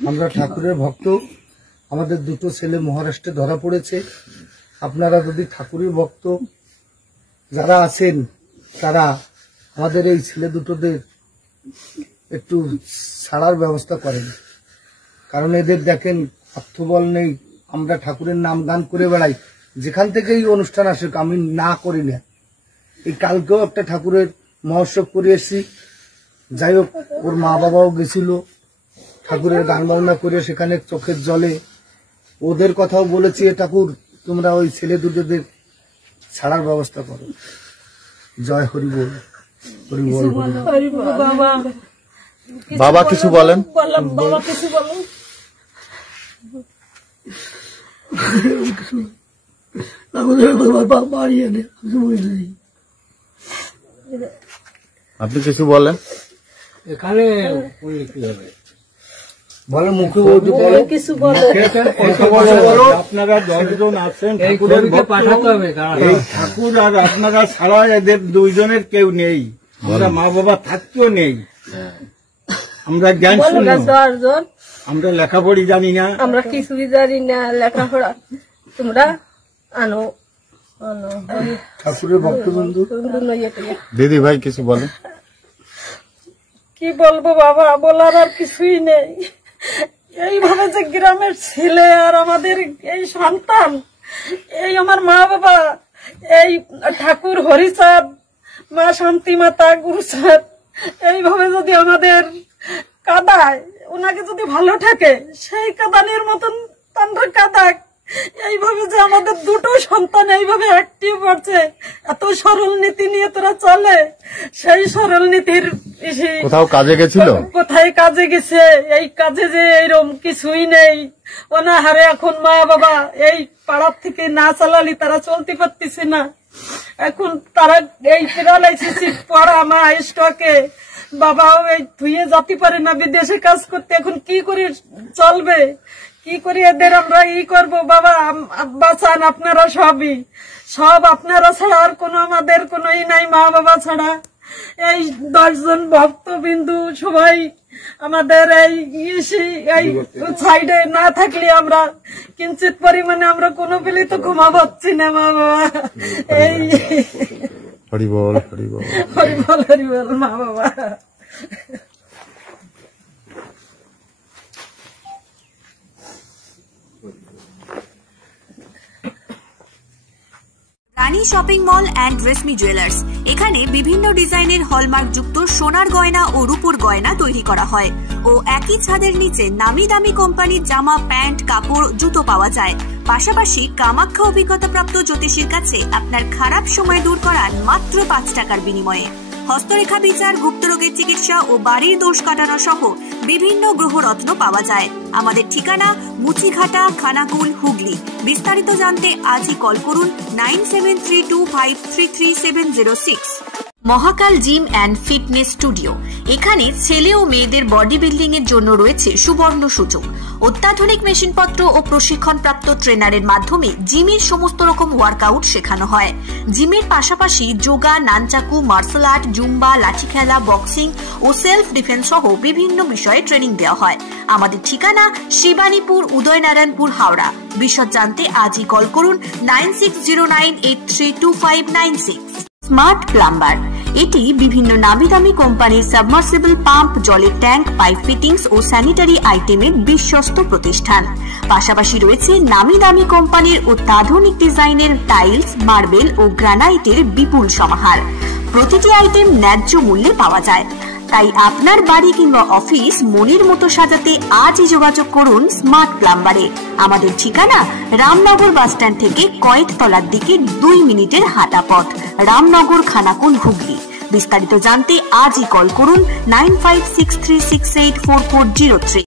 আমরা ঠাকুরের ভক্ত। আমাদের দুটো ছেলে মহারাষ্ট্রে ধরা পড়েছে। আপনারা যদি ঠাকুরের ভক্ত যারা আছেন তারা আমাদের এই ছেলে দুটোদের একটু ছাড়ার ব্যবস্থা করেন, কারণ এদের দেখেন অর্থবল নেই। আমরা ঠাকুরের নাম গান করে বেড়াই, যেখান থেকে এই অনুষ্ঠান আসুক আমি না করি না। এই কালকেও একটা ঠাকুরের মহোৎসব করে এসেছি। যাই হোক, ওর মা বাবাও গেছিল ঠাকুরের গান বাজনা করে, সেখানে চোখের জলে ওদের কথাও বলেছি, ঠাকুর তোমরা ওই ছেলে দুটোদের ছাড়ার ব্যবস্থা করো। জয় হরি বল, হরি বল। বাবা কিছু বলেন। বাবা কিছু বলেন। আপনি কিছু বলেন। এখানে বলে মুখে কিছু বলে। আপনারা 10 জন আছেন, পাঠাতে হবে। এই ঠাকুর আর আপনারা ছাড়া এদের দুইজনের কেউ নেই। আমরা মা বাবা থাকতেও নেই। আমরা জ্ঞান শূন্য, 10 জন। আমরা লেখাপড়ি জানি না, আমরা কিছুই জানি না লেখাপড়া। তোমরা আনো আনো ঠাকুরের ভক্তবন্ধু। দিদি ভাই কিছু বলেন। কি বলবো বাবা, বলার আর কিছুই নেই। এইভাবে যে গ্রামের ছেলে আর আমাদের এই সন্তান, এই আমার মা বাবা, এই ঠাকুর হরিচাঁদ, মা শান্তি মাতা, গুরুচাঁদ, এইভাবে যদি আমাদের কাদায়, ওনাকে যদি ভালো থাকে সেই কাদানের মতন তান্ডা কাদাক। এইভাবে যে আমাদের দুটো সন্তান এইভাবে অ্যাক্টিভ হচ্ছে, এত সরল নীতি নিয়ে তোরা চলে, সেই সরল নীতির কোথাও কাজে গেছিল, কোথায় কাজে গেছে, এই কাজে যে এইরকম কিছুই নেই। অনাহারে এখন মা বাবা এই পাড়ার থেকে না চালালি তারা চলতে পারতেছে না। এখন তারা এই প্যারালাইসিস পড়া, মা স্টকে, বাবাও এই ধুয়ে যেতে পারে না বিদেশে কাজ করতে। এখন কি করে চলবে, কি করে এদের আমরা করবো? বাবা বাঁচান, আপনারা সব আপনারা ছাড়া আর কোনো আমাদের কোনো নাই, মা বাবা ছাড়া। এই 10 জন ভক্তবিন্দু সবাই আমাদের এই সাইডে না থাকলে আমরা কিঞ্চিত পরিমাণে আমরা কোনো পেলে তো ক্ষমা পাচ্ছি না মা বাবা। এই হরি বল, হরি বল, হরি বল, হরি বল মা বাবা। Rani shopping mall and Reshmi jewellers. এখানে বিভিন্ন ডিজাইনের হলমার্ক যুক্ত সোনার গয়না ও রূপোর গয়না তৈরি করা হয় ও একই ছাদের নিচে নামি দামি কোম্পানির জামা, প্যান্ট, কাপড়, জুতো পাওয়া যায়। পাশাপাশি কামাখ্যা অভিজ্ঞতাপ্রাপ্ত জ্যোতিষীর কাছে আপনার খারাপ সময় দূর করান মাত্র 5 টাকার বিনিময়ে। হস্তরেখা বিচার, গুপ্তরোগের চিকিৎসা ও বাড়ির দোষ কাটানো সহ বিভিন্ন গ্রহরত্ন পাওয়া যায়। আমাদের ঠিকানা মুচিঘাটা, খানাকুল, হুগলি। বিস্তারিত জানতে আজই কল করুন 9732533706। মহাকাল জিম অ্যান্ড ফিটনেস স্টুডিও। এখানে ছেলে ও মেয়েদের বডি বিল্ডিং এর জন্য রয়েছে সুবর্ণ সুযোগ। অত্যাধুনিক মেশিনপত্র ও প্রশিক্ষণপ্রাপ্ত ট্রেনারের মাধ্যমে জিমের সমস্ত রকম ওয়ার্কআউট শেখানো হয়। জিমের পাশাপাশি yoga, nunchaku, martial art, Zumba, লাঠি খেলা, বক্সিং ও সেলফ ডিফেন্স সহ বিভিন্ন বিষয়ে ট্রেনিং দেওয়া হয়। আমাদের ঠিকানা শিবানীপুর, উদয়নারায়ণপুর, হাওড়া। বিশদ জানতে আজই কল করুন 9609832596। Smart plumber. এটি বিভিন্ন নামি দামি কোম্পানির সাবমার্সিবল পাম্প, জলের ট্যাঙ্ক, পাইপ ফিটিংস ও স্যানিটারি আইটেমের বিশ্বস্ত প্রতিষ্ঠান। পাশাপাশি রয়েছে নামি দামি কোম্পানির অত্যাধুনিক ডিজাইনের টাইলস, মার্বেল ও গ্রানাইটের বিপুল সমাহার। প্রতিটি আইটেম ন্যায্য মূল্যে পাওয়া যায়। তাই আপনার বাড়ি কিংবা অফিস মনের মতো সাজাতে আজই যোগাযোগ করুন স্মার্ট প্লাম্বারে। আমাদের ঠিকানা রামনগর বাসস্ট্যান্ড থেকে কয়েকতলার দিকে 2 মিনিটের হাঁটা পথ, রামনগর, খানাকুল, হুগলি। বিস্তারিত জানতে আজই কল করুন 9563684403।